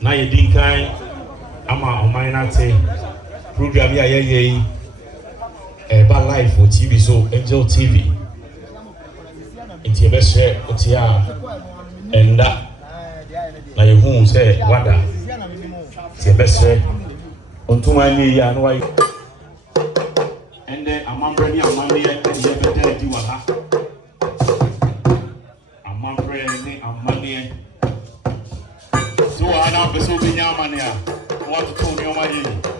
na yedinkan ama omanate program ya ye ba live for TV so Angel TV inti ebese otia enda na yehu se wada ti ebese ontuma ni ya no wai ende amambre ni amambre ye bete di wala amambre ni amambre so ana beso binya mania what to me o maji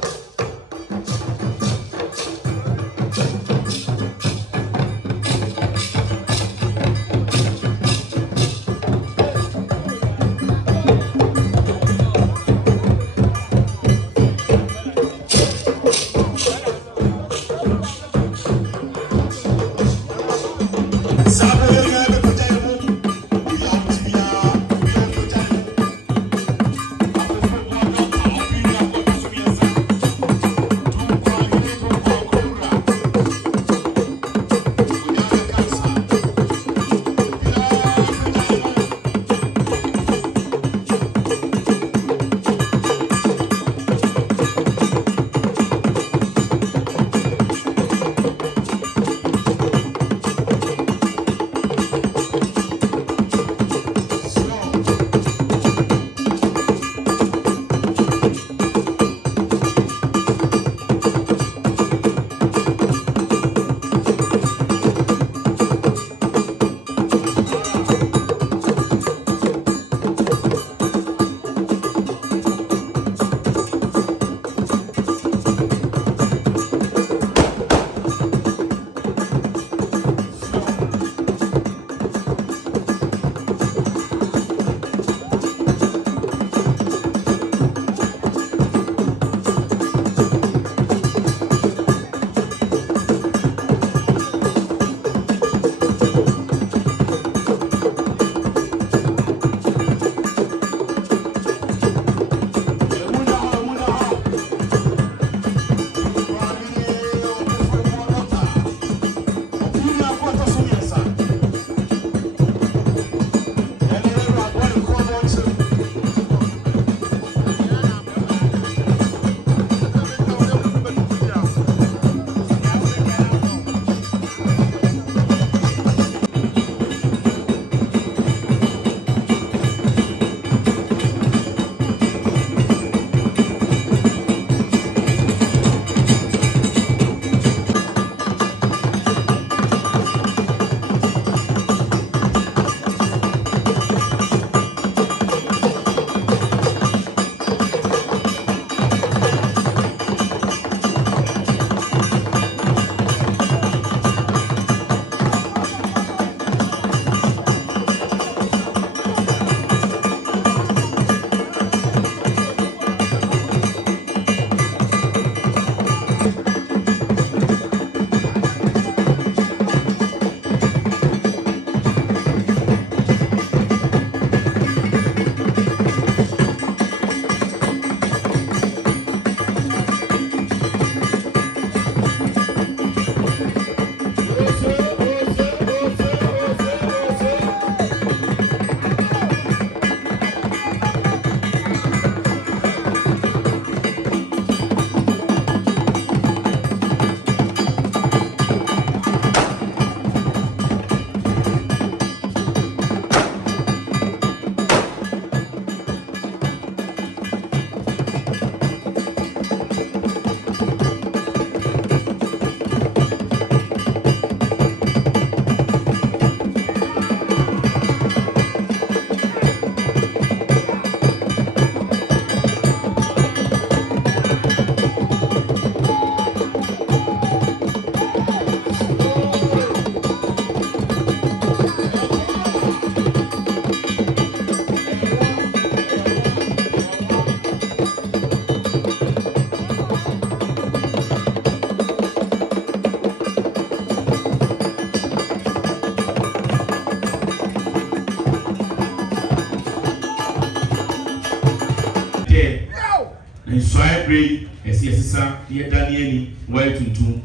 Swahili esiyesisa ye Danieli wa tuntum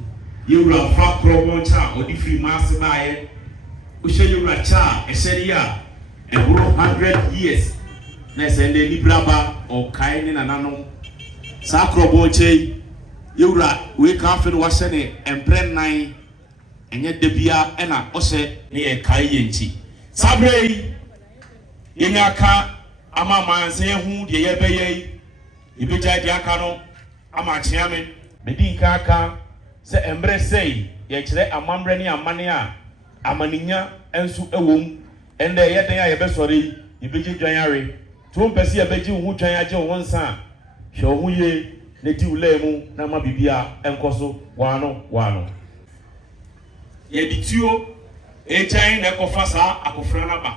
ye wura fra krobon cha odi free mass bae o shey wura cha eseri a 100 years na send any braba or kind in anano. Sacro Boche, Yura, we can't feel what's in it and brand nine, and yet the beer and a ose near Kayenchi. Sabre Inaka, Ama man say who the Yebe, Ibija Diacano, Ama Chiamen, Medin Kaka, say embrace say, yet a mambrani and mania, Amaninya, and su a womb, and the yet I ever sorry, Ibiji January, 2 Pessi a beji who Jayajo one son. Show who ye, native lemu, Nama Bibia, and Coso, Wano. Ye ditio, a chain, a cofasa, a cofranaba.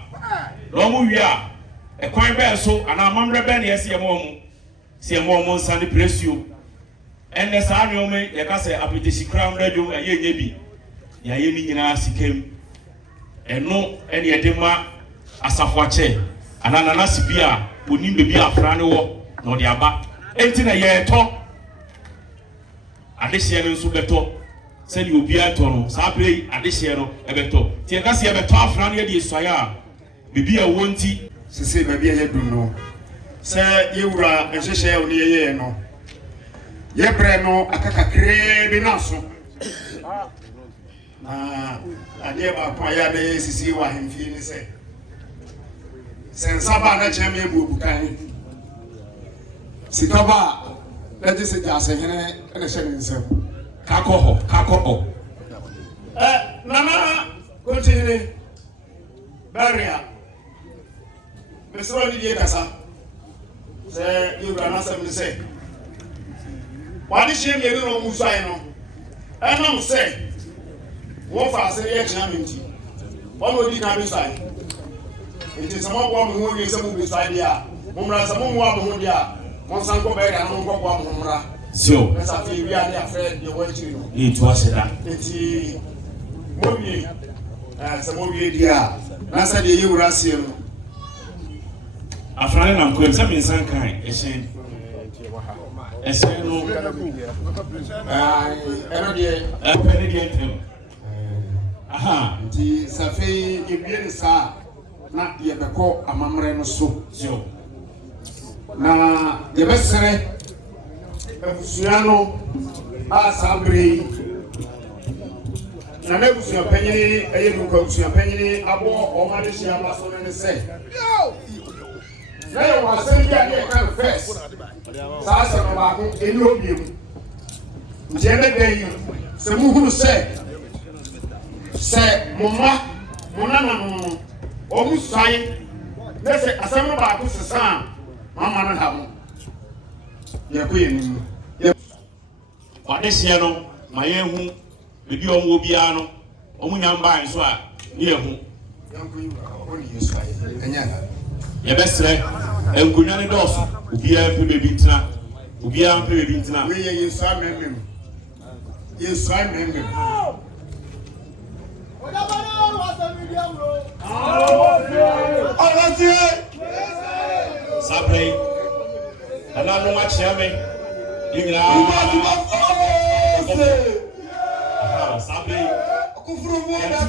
Lomu ya, a coin bear so, and a mamma ben, yes, see a moment, Sandy press you. And the San Yome, a cassa, a petition crown radio, a ye yebi. Yayini in us came, and no any edema as a watcher, and an anasipia would need to be a frano, nor the abba. Enti ye to adehye no nso beto se ni obi ato sa pre adehye no ebeto tie ka se ebeto afra no ye die soya a bibi a wonti sese baby ye dum no se ye wura ehhehye o ne ye no ye bre no akakakre bi na so ade ba pa ya de sisi wa hemfie ni se sensa ba na cheme ebu bukan Sikaba, let us say, and a shelling himself. Kako. Nana, continue. Barrier. Miss Roddy Yagasa. Say, you can answer me say. What is she getting on Musaino? I don't say. What for say, examined. What would you come inside? It is a woman who is a movie side here. Mumra, some woman who are. Monsanto Bay and Mongo Mumra. So, as I feel we are afraid you want to. It was that. It's movie. Some movie, dear. That's a you Rassium. A friend and queen, some in some kind, a shame. A shame, no. I penny him. Aha, the Safi, you really saw not yet the court a mamma so. Na the best Fusiano Asabri na nebusu apanyini ayedu kwabusu apanyini abo o ma de hia baso ne se na yo wasem dia ne kan first sa sa no ba ko eni obiem nje ne den se muhunu se mumma munana no o musai ne se asem ba ko sesa mama na ha mo ye ko yeni Wadehye no ma ye hu bibi omo bia no omu nyamba nso a ne ye hu yanko yi o ni yesu aye enya na ye besre enkunya ne doso obia mpe bebi ntina obia mpe bebi ntina we ye yesu amemem yesu amemem odabana wasa medium ro awasi sabre ana no ma chiame Ingra sabe akufuru mo da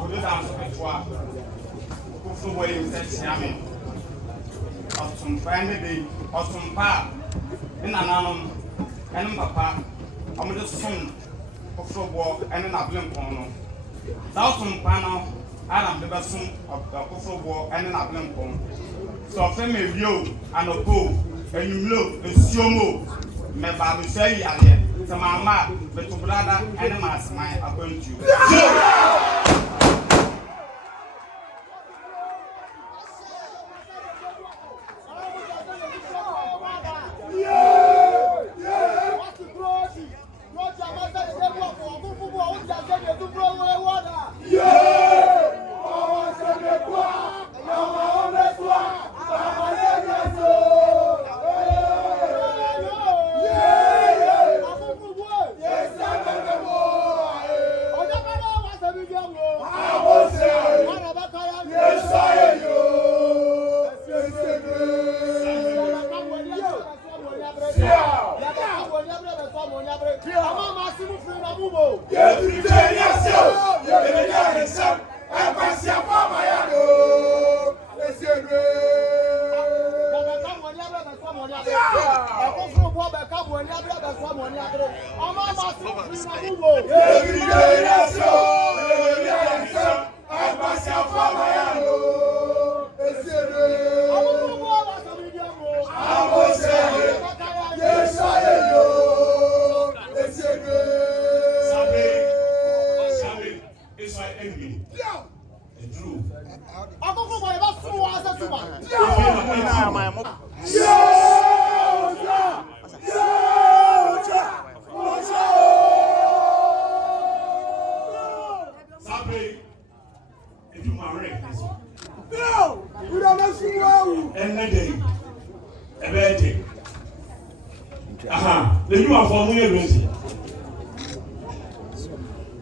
producer and support. Kufu boy himself Yami. Osum family, Osum pa, in Ananum, and Papa, I'm the son of football and an Ablim Pono. Thousand panel, Adam the son of the football and an Ablim Pono. So, Offin me view and a pool, and you look, the Siomo, my baby say, so my mama, the two brother, and a mass, my account you.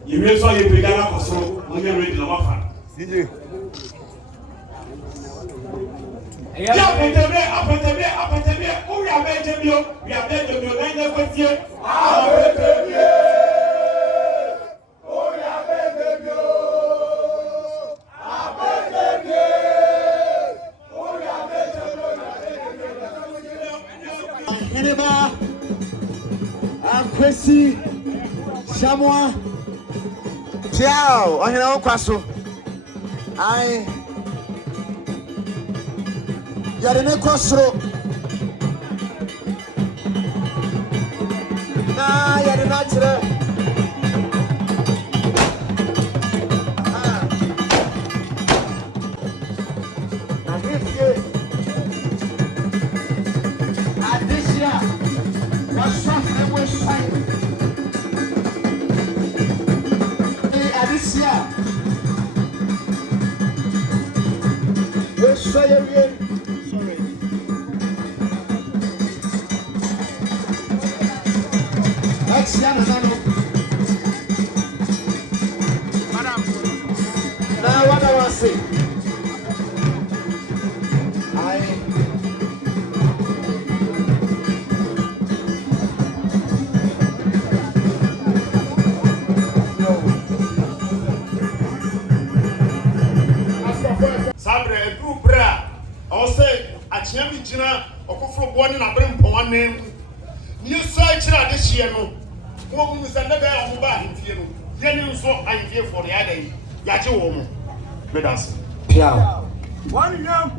You may saw you began up so when you read the offer. Oheneba Akwasi Yamoah. Ciao, Oheneba Akwasi. I Yarene Kosro. Na Yarena Chire. Now what I want to say, Sabre do bra, I say a champion of one in a brim for one name. You search this year, no. Woman is another on back here. Then you saw I'm here for the other. Yachi woman. Let us. Ciao. One young.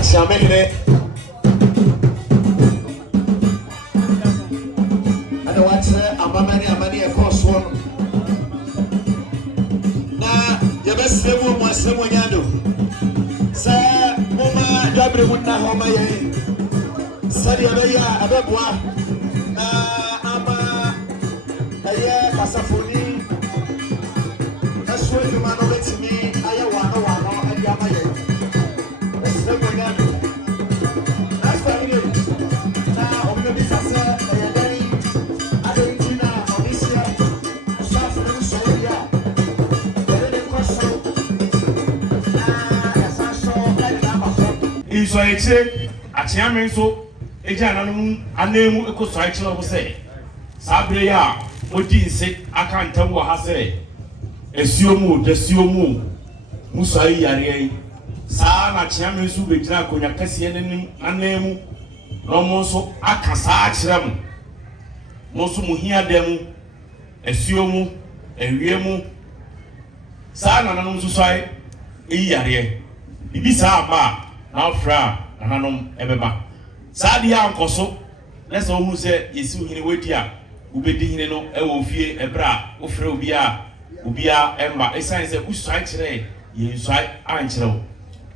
Shamene. I don't want to amani a course one. Now, your best seven was someone yado. Sir, Mama, Gabriel would not hold my hand. Sadi Abaya, Ababwa, Ama, Aya, Pasafoni. That's what you man over to me. I want and Yamaya. That's the one. That's what you do. Now, I'm going to be Sasa, Argentina, Tunisia, South Africa, so I say, a chairman so a general anemu eco cycle of say. Sabre ya odi nse aka ntam wɔ ha sɛ esuomu desuomu musai yare saa na chiame nso begyina akonya kɛseɛ n'anim anemu na ɔmo nso aka saa kyerɛ mo mo nso mo hia dɛm esuomu ewiemu saa na nanom nso sɔe eyi yare bibi saa aba na afra na nanom ɛbɛba saa deɛ ankɔso lɛsɛ ɔhu sɛ yɛsi ohene wadi a ubedi hine no ɛwɔ fie ɛbra ofrɛ obia ɛmba ɛsan sɛ usɔe kyerɛ yɛ nsɔe ankyerɛ wo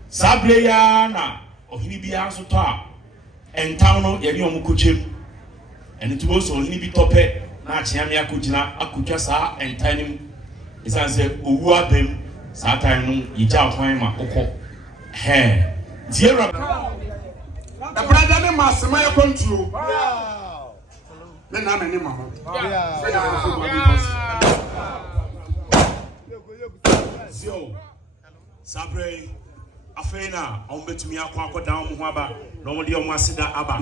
sabre ya na ohene bia nso tɔ a ɛntam no yɛne ɔmo kɔkyɛm ɛne tubo so ohene bi tɔpɛ na akyeame akɔgyina akɔtwa saa ɛntan no mu ɛsan sɛ owu abam saa time no yɛgya kwan ma wokɔ tie wura ɛbrada ne ma asɛm ayɛ kɔntuo me na ne mama Zio Sabre afena on betumi akwa down ho aba na on de on aseda aba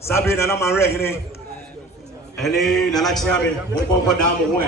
Sabre na na Maawerehene ene na na chiabe on down ho e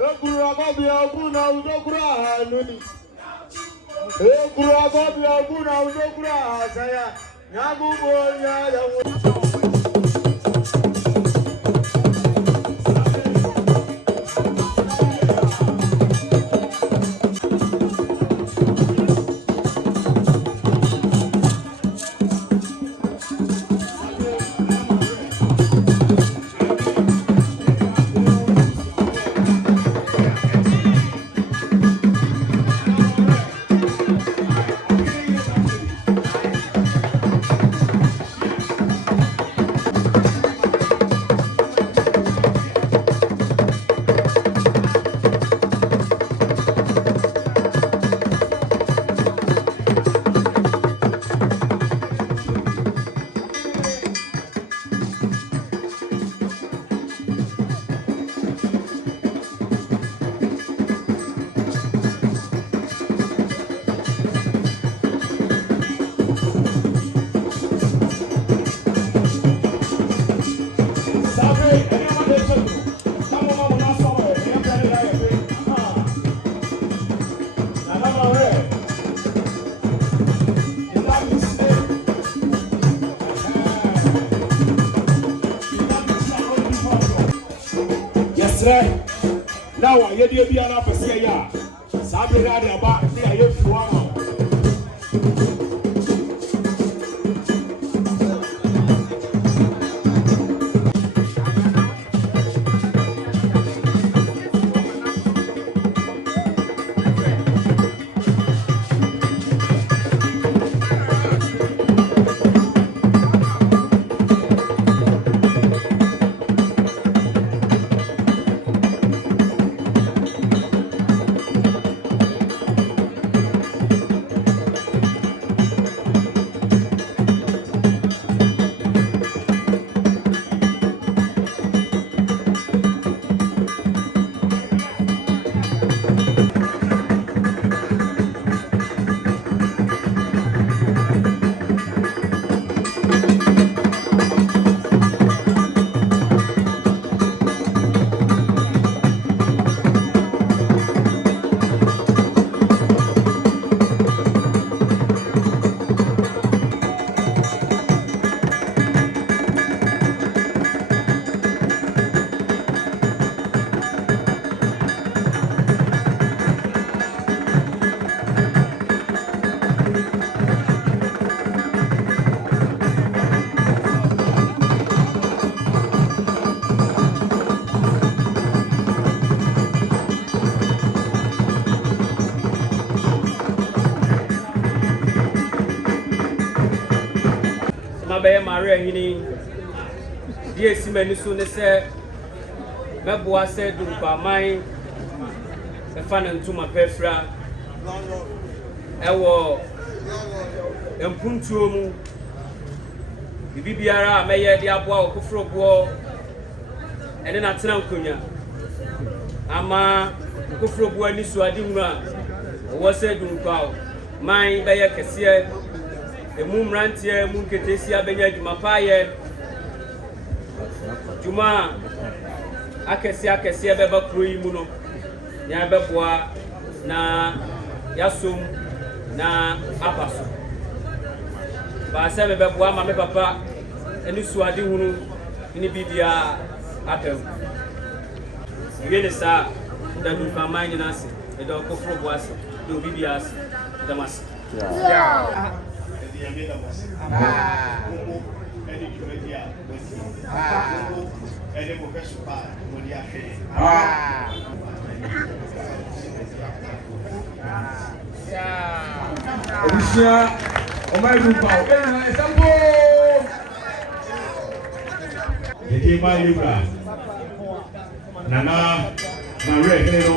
Ekura babi aguna udokura nuni. Ekura babi aguna udokura saya. Nyagu bonya ya. Now I hear you be an officer. Sabi radi aba ni aye fuwa. Maawerehene die simani so ne se meboa se Dunkwa man e fa na ntuma pefra ewo empuntuo mu bibiara meye de aboa okofrobo ene na tena nkonya ama okofrobo ani so ade nwura wo se Dunkwa man beye kese emu mrantie mu nketesi abenya djuma paye djuma akesi beba kuro yi mu no ya beboa na yasom na apaso ba se beboa ma me papa eni suade hunu ni bibia apem yene sa da Dunkwa man nyina se e do kofro boase do bibia ase damas yeah. Nana Maawerehene no